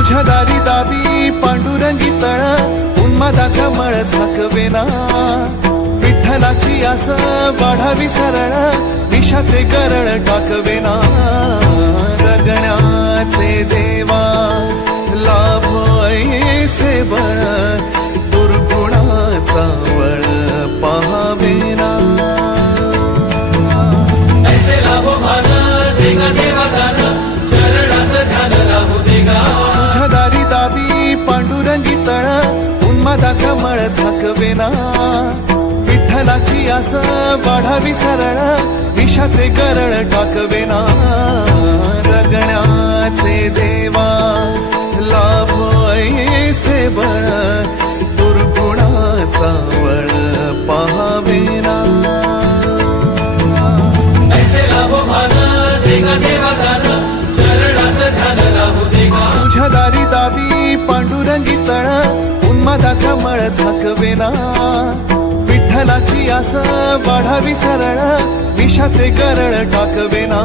तुझ्या दारी दाबी पांडुरंगी तळ उन्मादाचा मळ झाकवेना विठ्ठलाची आस वाढावी सरळ विषाचे गरळ टाकवेना जगण्याचे देवा लाभो ऐसे बळ दुर्गुणाचा वळ पाहावेना ऐसे लाभो भान देगा देवा दान चरणात ध्यान लाभो देगा तुझ्या दारी दाबी पांडुरंगी तळ उन्मादाचा मळ झाकवेना विठ्ठलाची आस वाढावी सरळ विषाचे गरळ टाकवेना जगण्याचे देवा लाभो ऐसे बळ दुर्गुणाचा वळ पाहावेना ऐसे लाभो भान देगा देवा दान चरणात ध्यान लाभो देगा तुझ्या दारी दाबी पांडुरंगी तळ उन्मादाचा मळ झाकवेना विठ्ठलाची आस वाढावी सरळ विषाचे गरळ टाकवेना